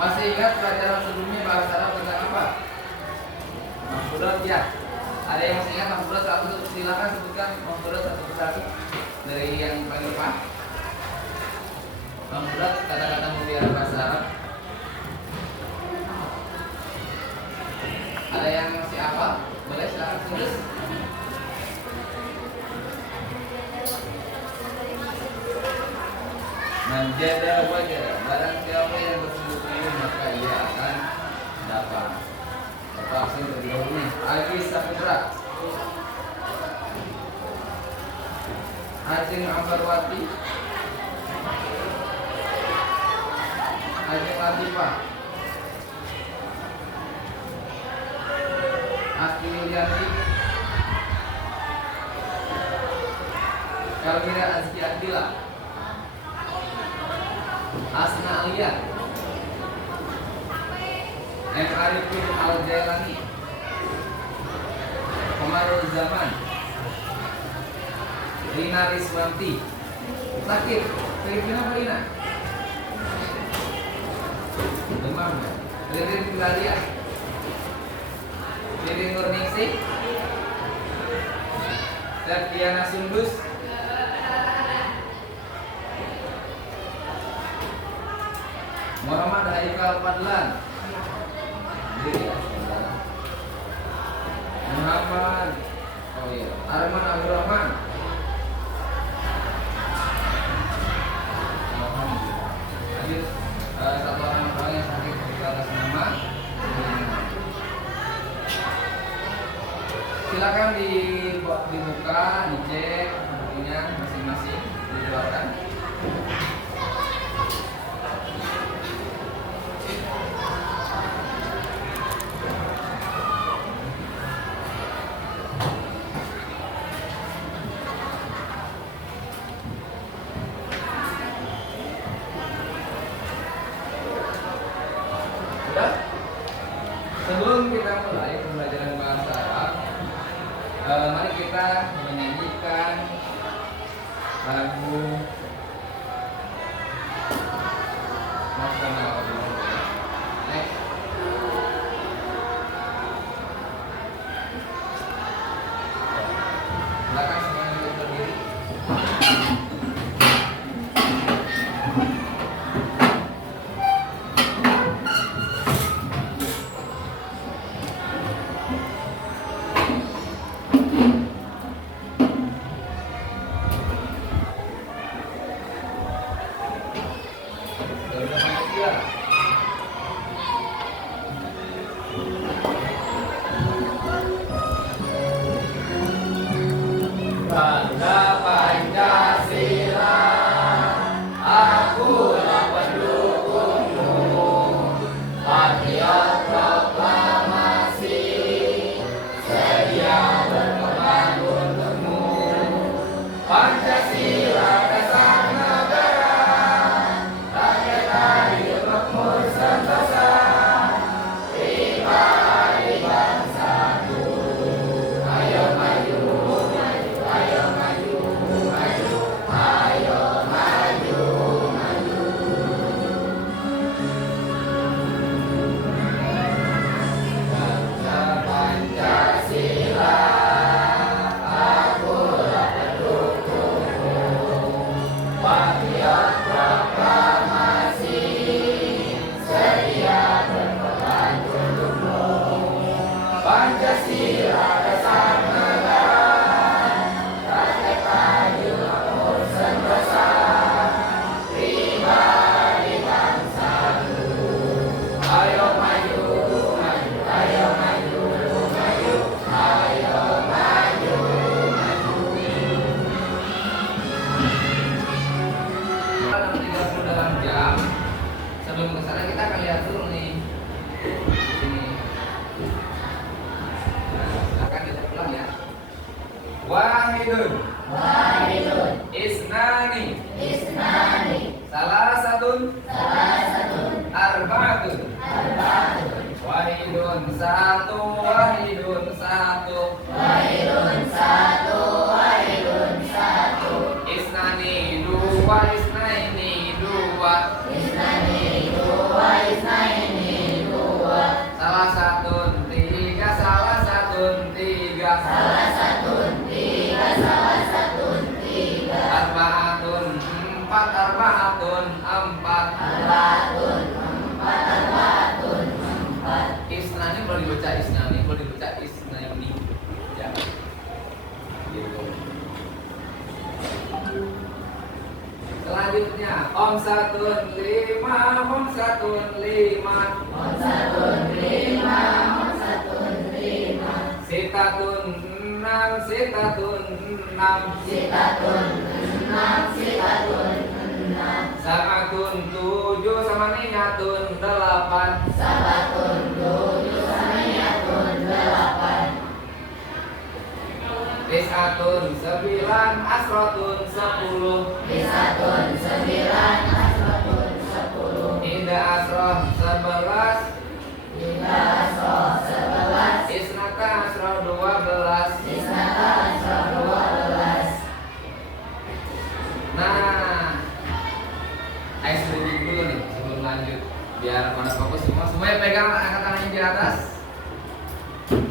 Masih ingat pelajaran sebelumnya bahasa Arab tentang apa? Maf'ulat ya. Ada yang masih ingat maf'ulat satu? Silakan sebutkan maf'ulat satu persatu dari yang paling depan. Maf'ulat kata-kata mutiara bahasa Arab. Ada yang masih hafal? Boleh silakan tulis. Menjada wajah, barang siapa yang bersungguh-sungguh maka ia akan dapat. Atau aksen terlebih dahulu nih. Agis Saputra, Ajeng Ambarwati, Ajeng Latifah, Aki Yulianti, Kalmira Azki Akila, Asna Alia, M. Arifin Al-Jailani, Komarul Zaman, Rina Riswanti. Sakit, Filipina apa Rina? Demam ya? Ririn Pilaria, Ririn Nurningsi, Septiana Sundus, Muhammad Haikal Fadlan, Muhammad Arman Abdurrahman, lanjut satu orang yang sakit di atas nama. Silakan dibuka, dicek bukunya masing-masing, dikeluarkan. Sebelum kita mulai pembelajaran bahasa Arab, mari kita menyanyikan lagu nasional. Next. Silakan semuanya untuk berdiri. Bangga Pancasila, akulah pendukungmu, patriot proklamasi, sedia berkorban untukmu. Pancasila dasar negara, rakyat adil makmur sentosa, pribadi bangsaku. Ayo maju. Pancasila dasar negara, rakyat adil makmur sentosa, pribadi bangsaku. Ayo maju, maju, ayo maju, maju, ayo maju, maju. Dalam 38 jam sebelum kesana kita akan lihat dulu nih. Wahidun, wahidun, isnani, isnani, salasatun, salasatun, arba'atun, arba'atun, wahidun satu, wahidun satu, wahidun satu, wahidun satu, isnani dua, isnaini dua, isnani dua, isnaini arbaatun empat. Isnani boleh dibaca isnani, boleh dibaca isnani. Ya. Gitu. Selanjutnya homsatun lima. Sitatun enam. Sabatun tujuh sama niatun delapan. Tis'atun sembilan. Asratun sepuluh. Ida asroh sebelas. Isnata asroh dua belas. Nah, ayo sedikit dulu nih sebelum lanjut, biar pada fokus semuanya pegang angkat tangannya di atas.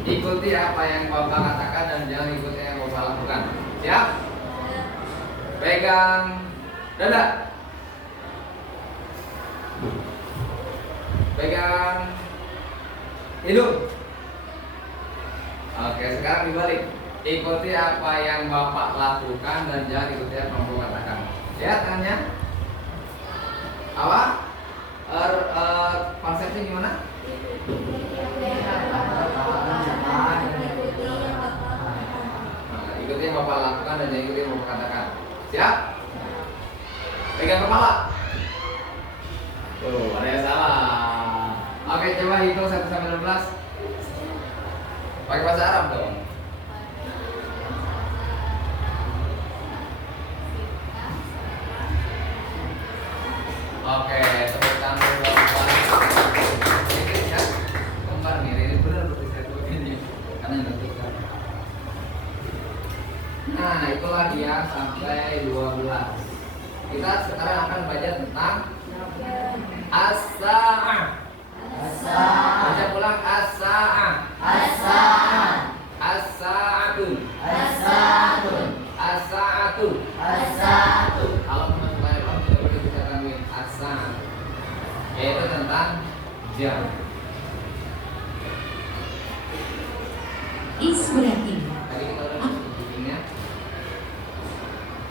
Ikuti apa yang Bapak katakan dan jangan ikuti yang Bapak lakukan. Siap? Pegang dada. Pegang hidung. Oke, sekarang dibalik. Ikuti apa yang Bapak lakukan dan jangan ikuti apa yang Bapak katakan. Lihat tangannya. Apa? Konsepnya gimana? Ikuti yang Bapak lakukan dan jangan ikuti yang Bapak katakan. Siap? Pegang kepala. Tuh, ada yang salah. Oke, coba hitung 1 sampai 12. Pakai bahasa Arab dong. Oke, tepuk tangan dulu. Sedikit ya. Kembar nih, ini benar betul begini. Karena yang betul. Nah, itulah dia sampai 12. Kita sekarang akan belajar tentang as-sa'ah. Baca pulang as-sa'ah. As-sa'atun. Kalau teman-teman kita boleh bisa tanwin as-sa'ah, yaitu tentang jam. Inspiratif. Tadi kita udah bikinnya.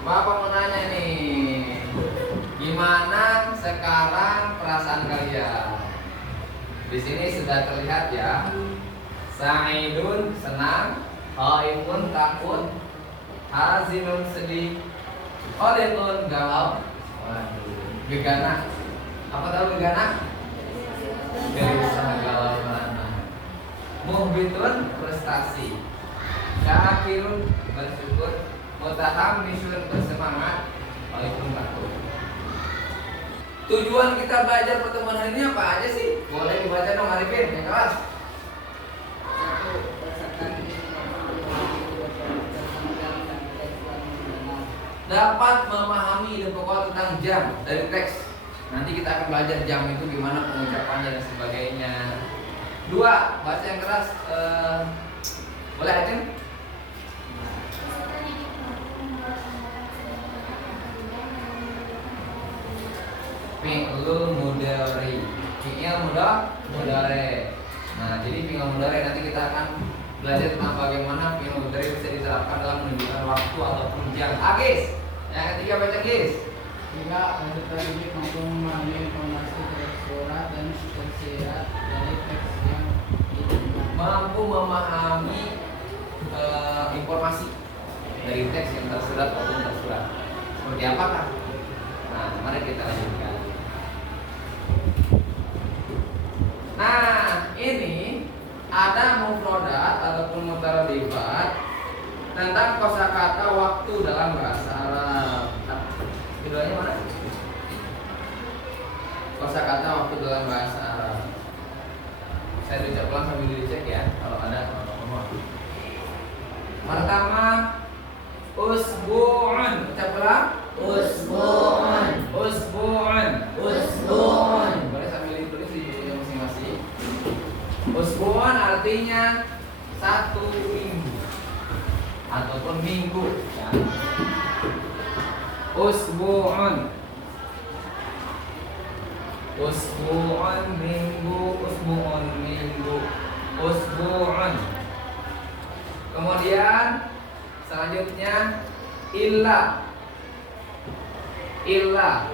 Bapak mau nanya nih, gimana sekarang perasaan kalian? Di sini sudah terlihat ya. Sa'idun senang, Khaifun takut, Hazinun sedih, Qalitun galau. Waduh, gegana. Apa tahu gegana? Gelisah, galau, mana? Muhbitun prestasi, Syakirun bersyukur, Mutahammisun bersemangat, Khaifun takut. Tujuan kita belajar pertemuan hari ini apa aja sih? Boleh dibaca dong Arifin, yang kelas. Dapat memahami ide pokok tentang jam dari teks. Nanti kita akan belajar jam itu gimana pengucapannya dan sebagainya. 2, baca yang keras. Boleh Aceh? Fi'lul mudhari. Fi'il mudhari. Nah, jadi fi'il mudhari nanti kita akan belajar tentang bagaimana fi'il mudhari bisa diterapkan dalam menunjukkan waktu ataupun jam. Agis. Yang ketiga baca Gis. 3. Peserta didik mampu memahami informasi tersurat dan tersirat dari teks yang diterima. Mampu memahami informasi dari teks yang tersurat ataupun tersurat. Seperti apakah? Nah, mari kita lanjutkan. Nah, ini ada mufradat ataupun mutaradifat tentang kosakata waktu dalam bahasa Arab. Keduanya mana? Kosakata waktu dalam bahasa Arab. Saya baca ulang sambil dicek ya, kalau ada ngomong. Pertama, usbu'un. Ucap ulang. Usbu'un. Boleh sambil ditulis di bukunya masing-masing. Usbu'un artinya 1 minggu ataupun minggu ya. Usbu'un Usbu'un minggu, usbu'un minggu, usbu'un. Kemudian selanjutnya illa. Illa.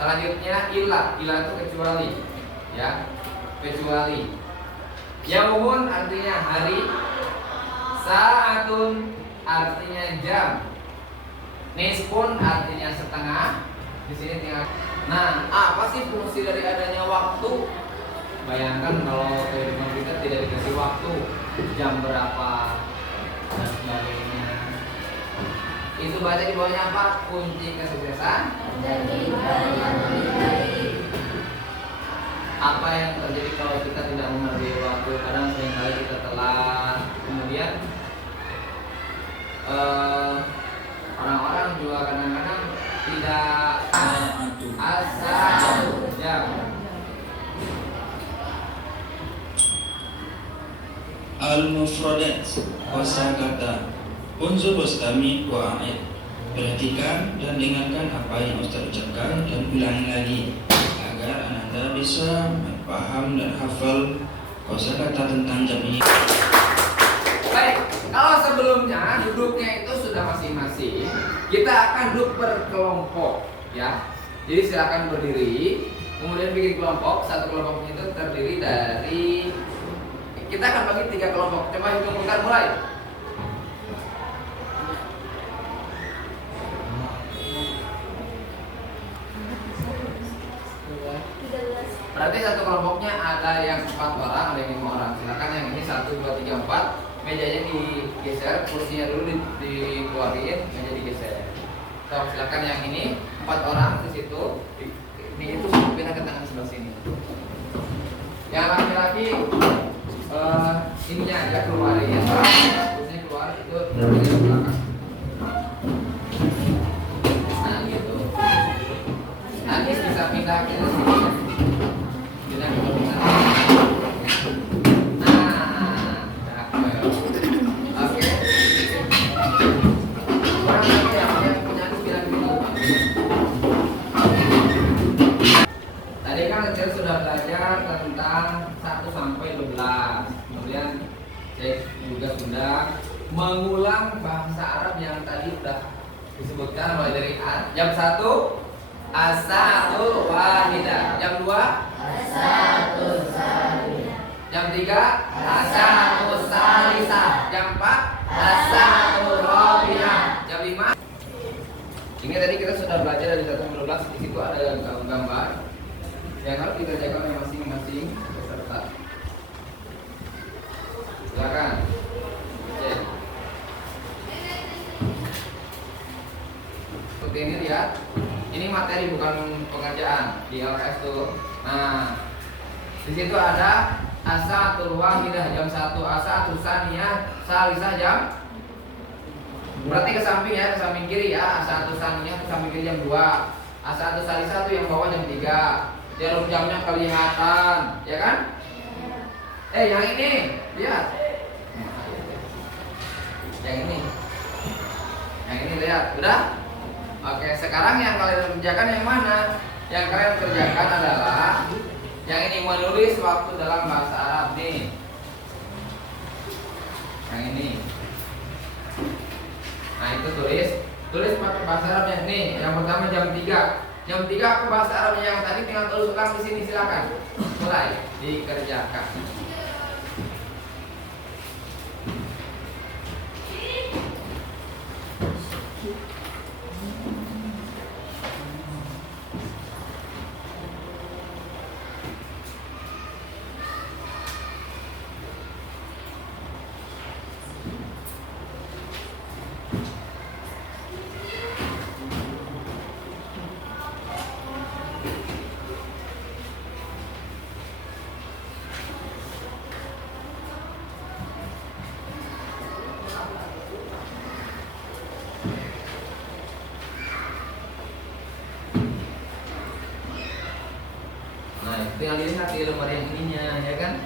Selanjutnya illa. Illa itu kecuali, ya. Kecuali. Yaumun artinya hari. Sa'atun artinya jam. Nisfun artinya setengah. Di sini tinggal. Nah, apa sih fungsi dari adanya waktu? Bayangkan kalau kehidupan kita tidak dikasih waktu, jam berapa dan sebagainya. Itu baca di bawahnya apa? Kunci kesuksesan. Apa yang terjadi kalau kita tidak menghargai waktu? Kadang seringkali kita telat. Kemudian orang-orang juga kadang-kadang tidak asal jam. Al-mufradat kosakata. Unzur wastami wa'id. Perhatikan dan dengarkan apa yang Ustaz ucapkan dan ulangi lagi agar Anda bisa paham dan hafal kosakata tentang jam ini. Baik, kalau sebelumnya duduknya itu sudah masing-masing, kita akan duduk berkelompok, ya. Jadi silakan berdiri, kemudian bikin kelompok. Satu kelompok itu terdiri dari, kita akan bagi 3 kelompok. Coba hitung bentar, mulai. Berarti satu kelompoknya ada yang 4 orang, ada yang 5 orang. Silakan yang ini 1, 2, 3, 4. Mejanya digeser, kursinya dulu dikeluarin, meja digeser. So, silakan yang ini 4 orang ke situ. Ini itu pindah ke tangan sebelah sini. Yang laki-laki ininya aja keluarin, kursinya keluar itu dari belakang. Nah gitu. Nanti bisa pindah ke sini. Pindah ke belakang. Kita sudah belajar tentang 1 sampai 12. Kemudian cek juga sudah mengulang bahasa Arab yang tadi sudah disebutkan mulai dari jam 1 as-sa'atul wahidah, jam 2 As-sa'atul tsaniyah, jam 3 as-sa'atul tsalisah, jam 4 as-sa'atul rabi'ah, jam 5. Ini tadi kita sudah belajar dari 1 sampai 12. Di situ ada gambar yang harus dikerjakan oleh masing-masing peserta. Silakan. Cek. Seperti ini lihat. Ini materi bukan pengerjaan di LKS tuh. Nah, di situ ada as-sa'atul wahidah jam 1, as-sa'atul tsaniyah tsalisah jam. Berarti ke samping ya, ke samping kiri ya. As-sa'atul tsaniyah ke samping kiri jam 2. As-sa'atul tsalisah itu yang bawah jam 3. Jarum jamnya kelihatan, ya kan? Yang ini, lihat. Yang ini lihat, udah? Oke, sekarang yang kalian kerjakan yang mana? Yang kalian kerjakan adalah yang ini, menulis waktu dalam bahasa Arab nih. Yang ini. Nah, itu tulis pakai bahasa Arabnya nih. Yang pertama jam 3. Jam 3 aku bahasa Arab yang tadi tinggal tulis ulang di sini, silakan. Mulai dikerjakan. Tinggal dilihat di lembar yang ininya, ya kan?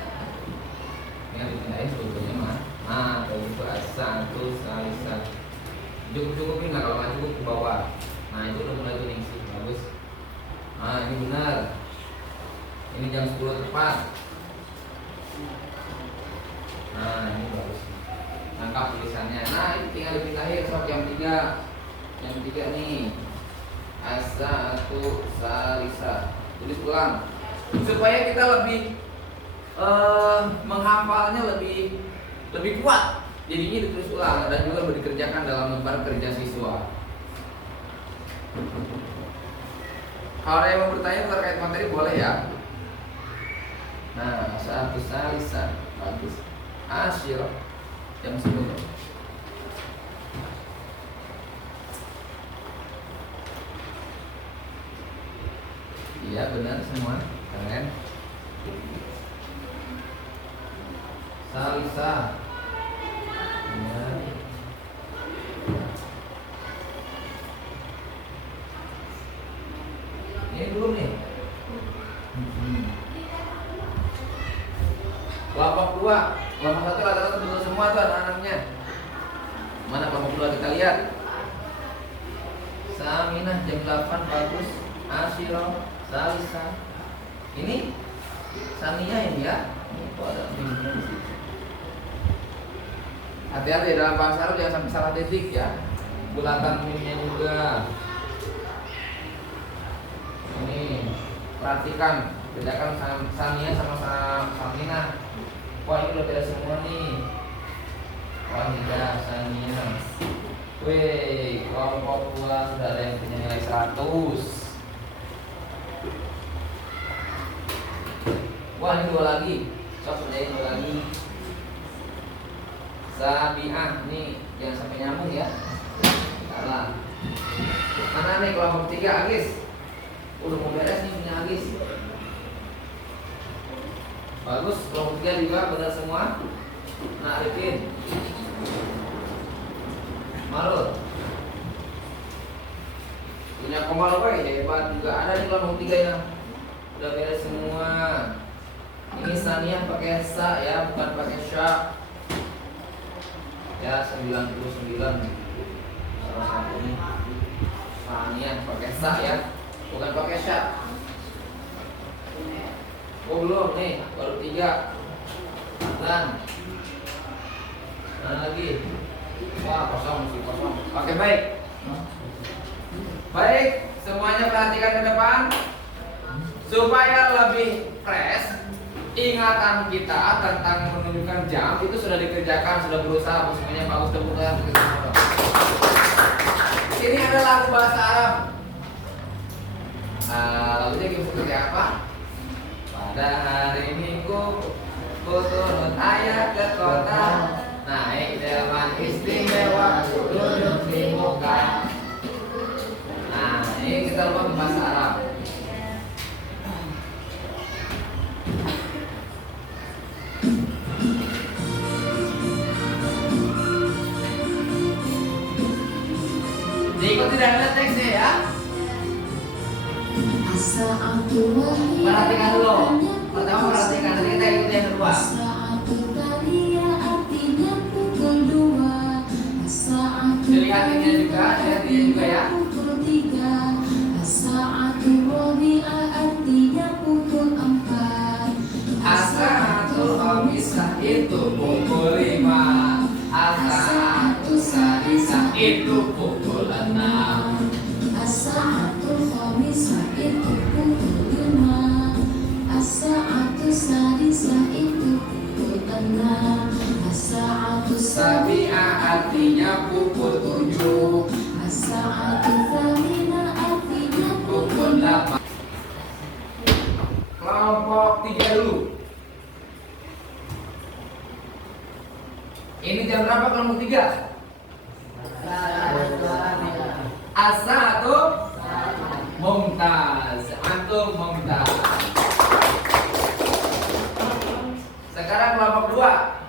Tinggal dipindahin sebetulnya mah. Nah, kalau itu as-sa'atul tsalisah. Cukup-cukupin lah, kalau nggak cukup ke bawah. Nah, itu udah mulai tuh ningsih, bagus. Nah, ini benar. Ini jam 10 tepat. Nah, ini bagus. Lengkap tulisannya. Nah, ini tinggal dipindahin sob jam 3. Jam 3 nih. As-sa'atu salisa. Tulis ulang. Supaya kita lebih menghafalnya lebih kuat. Jadinya ditulis ulang dan juga dikerjakan dalam lembar kerja siswa. Kalau ada yang mau bertanya terkait materi boleh ya. Nah, saat salisa bagus. Asyir jam 10. Iya benar semua, keren. Salisa. Ya. Ini belum nih. Kelompok 2, kelompok 1 rata-rata betul semua tuh anak-anaknya. Mana kelompok 2 kita lihat. Saminah jam 8 bagus. Asyiro, salisa. Ini Samia ini ya. Ini kok ada benar di situ. Hati-hati dalam bahasa Arab jangan sampai salah titik ya. Bulatan minnya juga. Ini perhatikan, bedakan Samia sama Samina. Wah ini udah beda semua nih. Wah tidak Samia. Wih, kelompok 2 sudah ada yang punya nilai 100. Wah ini 2 lagi. Sok kerjain 2 lagi. Sabi'ah nih jangan sampai nyambung ya. Salah. Mana nih kelompok 3 Agis? Udah mau beres nih punya Agis. Bagus, kelompok 3 juga benar semua. Nah, Arifin. Marul. Punya Komal apa ya? Hebat juga. Ada di kelompok 3 ya. Udah beres semua. Ini Saniyah pakai sa ya, bukan pakai sya. Ya 99 salah satu ini Saniyah pakai sa ya, bukan pakai sya. Oh belum nih, baru 3. Dan mana lagi? Wah kosong, masih kosong. Pakai baik. Baik, semuanya perhatikan ke depan supaya lebih fresh. Ingatan kita tentang menunjukkan jam itu sudah dikerjakan, sudah berusaha, semuanya bagus, tepuk tangan untuk kita. Ini ada lagu bahasa Arab. Lagunya gitu seperti apa? Pada hari Minggu, ku turun ayah ke kota, naik delman istimewa, duduk di muka. Nah, ini kita lupa bahasa Arab. Diikuti dengan teksnya ya. Perhatikan dulu. Pertama perhatikan, nanti kita ikuti yang kedua. Dilihat ini juga, lihat ini juga ya. As-sa'atul khamisah itu pukul 5. As-sa'atul sadisah itu pukul 6. As-sa'atul khamisah itu pukul 5. As-sa'atul sadisah itu pukul 6. As-sa'atul Sabi'ah artinya pukul 7. As-sa'atul thaminah artinya Pukul 8. Kelompok 3 dulu. Ini jam berapa kelompok 3? As-sa'atu mumtaz. Antum mumtaz. Sekarang kelompok 2.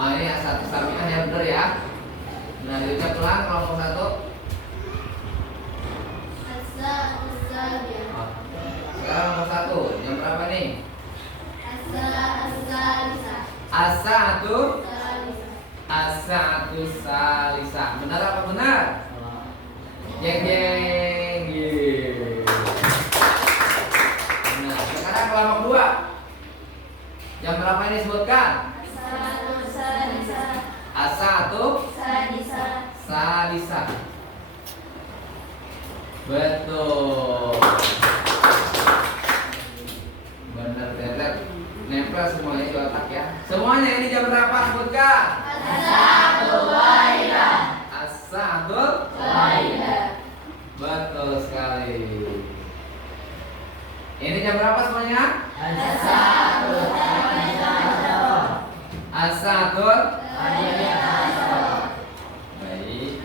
Ini as-sa'atu sabi'ah yang benar ya. Nah, diucap pelan kelompok 1. As-sa'atul sabi'ah. Sekarang kelompok 1. Jam berapa nih? As-sa'alisah. As-sa'atu Salisah. As-sa'atu salisa. Benar apa benar? Jeng jeng. Yeay. berapa ini sebutkan? Satu sadisa. As-satu Sadisa. salisa. Betul. Benar benar. Nempel semuanya di otak ya. Semuanya ini jam berapa sebutkan? As-satu wailah. As-satu. Wailah. Betul sekali. Ini jam berapa semuanya? As-satu wailah. As-satu. Wailah. Baik.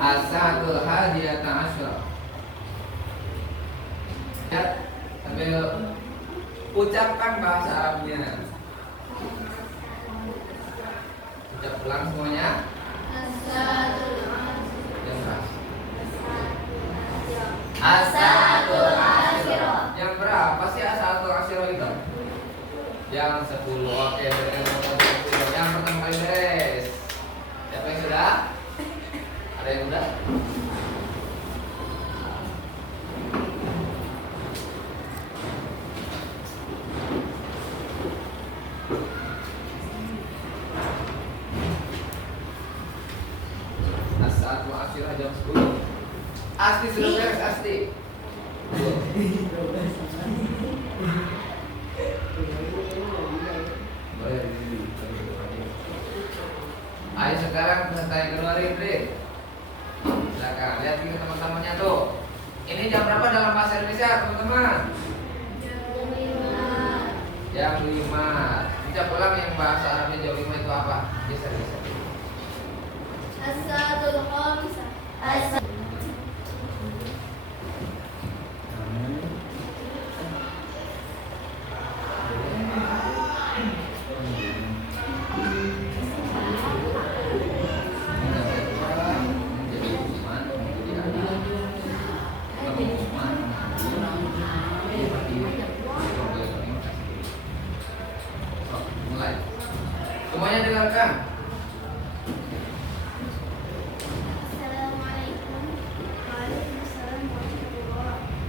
As-satu hadiyata asyra. Ya, sambil ucapkan bahasa Arabnya. Ucap ulang semuanya. As-satu Yang keras. As-satu asyra. Yang berapa sih as-satu asyra itu? Yang 10. Oke, yang pertama kali beres. Siapa yang sudah? Ada yang udah? As-satu asyra jam 10. Asti sudah beres, Asti. Ayo sekarang peserta yang kedua Rifri. Silakan lihat ini teman-temannya tuh. Ini jam berapa dalam bahasa Indonesia teman-teman? Jam 5. Ucap ulang yang bahasa Arabnya jam 5 itu apa? Bisa. As-satu khamisah. As-satu Mulai. Semuanya dengarkan. Assalamualaikum. Waalaikumsalam warahmatullahi wabarakatuh.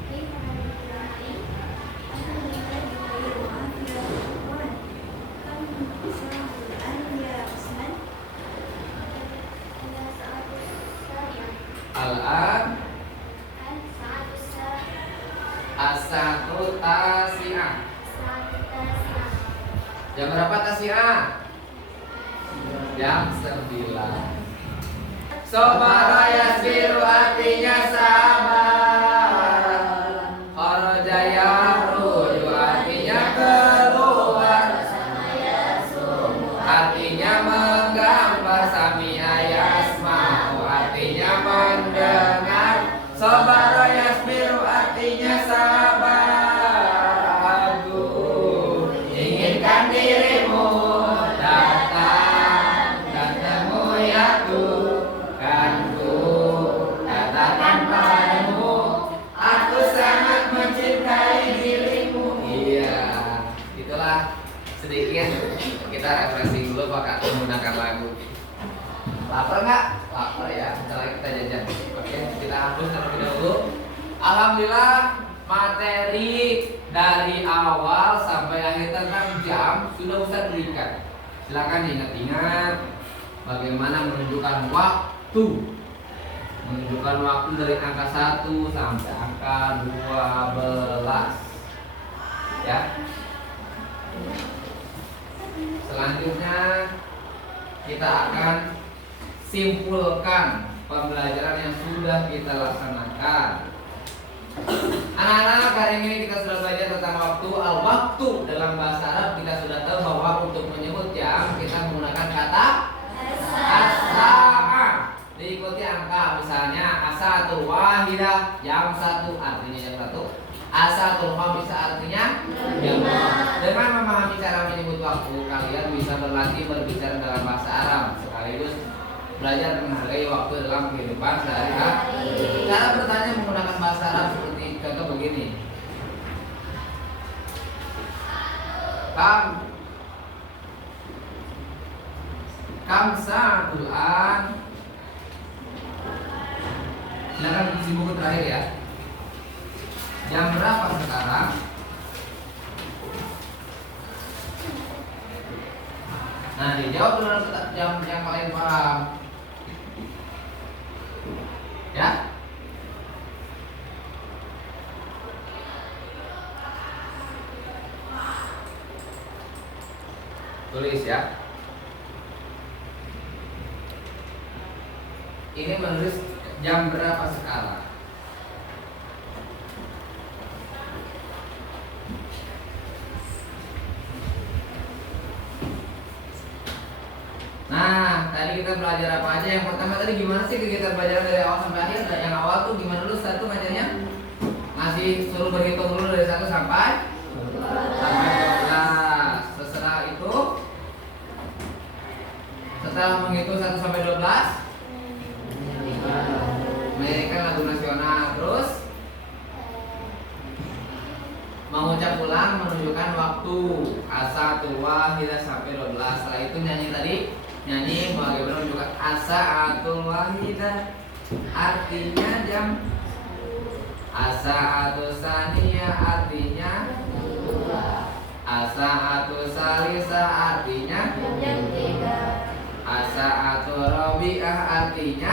Al-an as-satu tasi'ah. Jam berapa tasi'ah? Jam 9. Sobara yasbiru artinya sabar. Kharaja yakhruju artinya keluar. Artinya menggambar. Sami'a yasma'u artinya mendengar. Sobara yasbiru artinya sabar. Aku inginkan dirimu datang dan temui aku. Kan ku katakan padamu, aku sangat mencintai dirimu. Iya, itulah sedikit kita refreshing dulu pakai menggunakan lagu. Lapar nggak? Lapar ya. Sebentar lagi kita jajan. Oke, kita hapus terlebih dahulu. Alhamdulillah materi dari awal sampai akhir tentang jam sudah Ustaz berikan. Silakan diingat-ingat bagaimana menunjukkan waktu. Menunjukkan waktu dari angka 1 sampai angka 12. Ya. Selanjutnya kita akan simpulkan pembelajaran yang sudah kita laksanakan. Anak-anak, hari ini kita sudah belajar tentang waktu. Al-waktu dalam bahasa Arab kita sudah tahu bahwa untuk menyebut jam kita menggunakan kata as-sa'ah. Diikuti angka, misalnya as-satul wahidah, jam 1 artinya jam 1. As-satul khamisah artinya jam 2. Dengan memahami cara menyebut waktu, kalian bisa berlatih berbicara dalam bahasa Arab sekaligus belajar menghargai waktu dalam kehidupan sehari-hari. Cara bertanya menggunakan bahasa Arab seperti contoh begini. Kam sa'atul an. Silakan isi buku terakhir ya. Jam berapa sekarang? Nah, dijawab dulu jam yang kalian paham. Ya? Tulis ya. Ini menulis jam berapa sekarang. Nah, tadi kita belajar apa aja? Yang pertama tadi gimana sih kegiatan belajar dari awal sampai akhir? Nah, yang awal tuh gimana dulu? Satu ngajarnya masih suruh berhitung dulu dari 1 sampai 12. Setelah menghitung 1 sampai 12 menyanyikan lagu nasional. Terus mengucap ulang menunjukkan waktu asatul wahidah sampai 12. Setelah itu nyanyi bagaimana menunjukkan asatul wahidah artinya jam, asatul saniyah artinya, asatul salisah artinya, asatul rabi'ah artinya,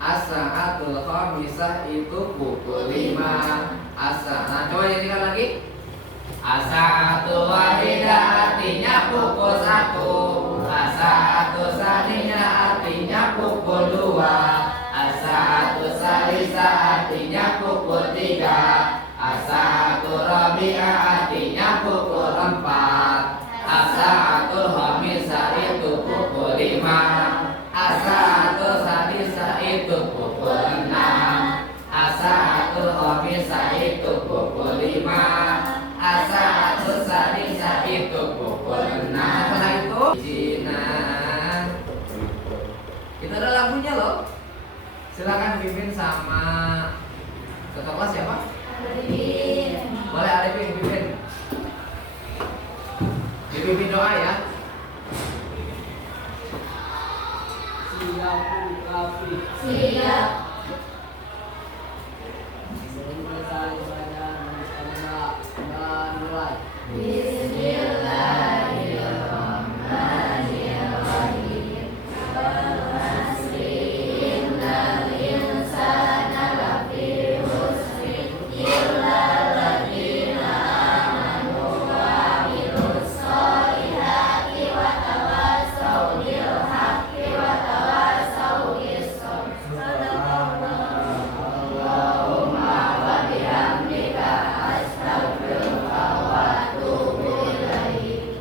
asatul khamisah itu pukul 5. Nah, coba nyanyikan lagi. Asatul wahidah artinya pukul 1, asatul saniyah artinya pukul 2, asatul salisah artinya pukul 3, asatul rabi'ah artinya pukul 4, asatul khamisah itu pukul 5, asatul sadisah itu pukul 6, asatul khamisah itu pukul 5, asatul sadisah itu pukul 6. Setelah itu itu ada lagunya loh. Silakan pimpin sama ketua kelas siapa? Boleh Arifin pimpin. Dipimpin doa ya. Siap Kafi. Siap. Sebelum selesai belajar bismillah dan mulai. Bismillahirrahmanirrahim. Wal-'asri innal insana lafi khusr illa alladziina aamanu wa 'amilus shalihati wa tawassaw bil haqqi wa tawassaw bis sabr. Allahumma wa bihamdika astaghfiruka wa atubu ilaik.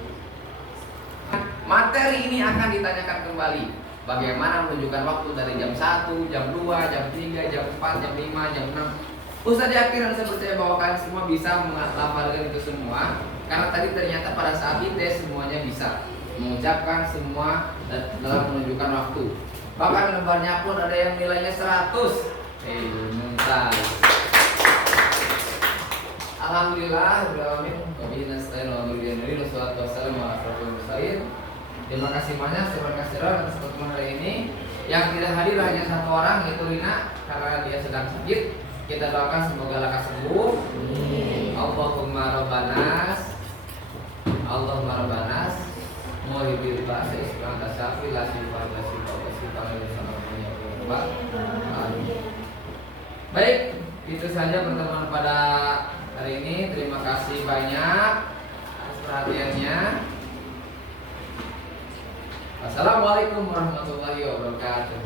Materi ini akan ditanyakan kembali. Bagaimana menunjukkan waktu dari jam 1, jam 2, jam 3, jam 4, jam 5, jam 6. Ustaz yakin dan saya percaya bahwa kalian semua bisa melafalkan itu semua. Karena tadi ternyata pada saat dites semuanya bisa mengucapkan semua dalam menunjukkan waktu. Bahkan lembarnya pun ada yang nilainya 100. Mumtaz. Alhamdulillah, terima kasih banyak terima kasih atas pertemuan hari ini. Yang tidak hadir hanya 1 orang, yaitu Rina, karena dia sedang sakit. Kita doakan semoga lekas sembuh. Allahumma rabbanas muhibil ba'sa islam tasyafi la sifat la sifat la sifat la sifat. Baik, itu saja pertemuan pada hari ini. Terima kasih banyak atas perhatiannya. Assalamualaikum warahmatullahi wabarakatuh.